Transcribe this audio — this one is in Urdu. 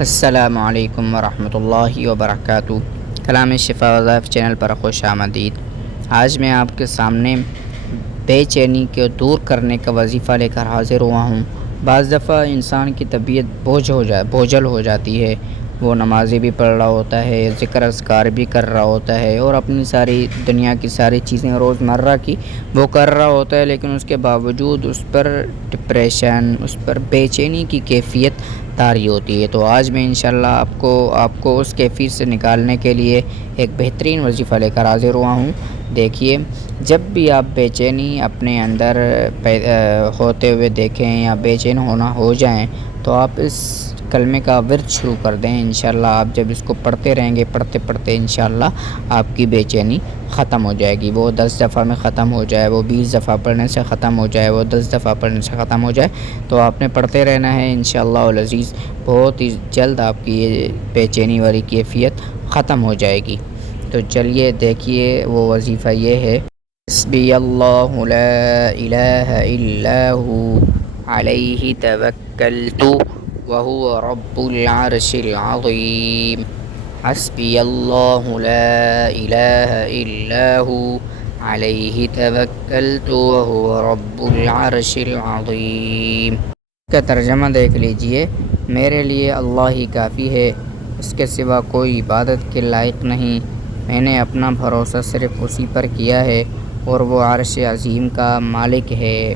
السلام علیکم ورحمۃ اللہ وبرکاتہ۔ کلام شفا وظائف چینل پر خوش آمدید۔ آج میں آپ کے سامنے بے چینی کو دور کرنے کا وظیفہ لے کر حاضر ہوا ہوں۔ بعض دفعہ انسان کی طبیعت بوجھل ہو جاتی ہے، وہ نمازیں بھی پڑھ رہا ہوتا ہے، ذکر اذکار بھی کر رہا ہوتا ہے اور اپنی ساری دنیا کی ساری چیزیں روزمرہ کی وہ کر رہا ہوتا ہے، لیکن اس کے باوجود اس پر ڈپریشن، اس پر بے چینی کی کیفیت طاری ہوتی ہے۔ تو آج میں انشاءاللہ آپ کو اس کیفیت سے نکالنے کے لیے ایک بہترین وظیفہ لے کر حاضر ہوا ہوں۔ دیکھیے، جب بھی آپ بے چینی اپنے اندر ہوتے ہوئے دیکھیں یا بے چین ہونا ہو جائیں تو آپ اس کلمے کا ورد شروع کر دیں۔ انشاءاللہ آپ جب اس کو پڑھتے رہیں گے، پڑھتے انشاءاللہ آپ کی بے چینی ختم ہو جائے گی۔ وہ 10 دفعہ میں ختم ہو جائے، وہ 20 دفعہ پڑھنے سے ختم ہو جائے، وہ 10 دفعہ پڑھنے سے ختم ہو جائے، تو آپ نے پڑھتے رہنا ہے انشاءاللہ العزیز۔ بہت ہی جلد آپ کی یہ بے چینی والی کیفیت ختم ہو جائے گی۔ تو چلیے دیکھیے، وہ وظیفہ یہ ہے: حسبی اللہ لا الہ الا ہو علیہ توکلت وہو رب العرش العظیم۔ حسبی اللہ لا الہ الا ہو علیہ توکلت وہو رب العرش العظیم۔ اس کا ترجمہ دیکھ لیجئے: میرے لیے اللہ ہی کافی ہے، اس کے سوا کوئی عبادت کے لائق نہیں۔ میں نے اپنا بھروسہ صرف اسی پر کیا ہے اور وہ عرش عظیم کا مالک ہے۔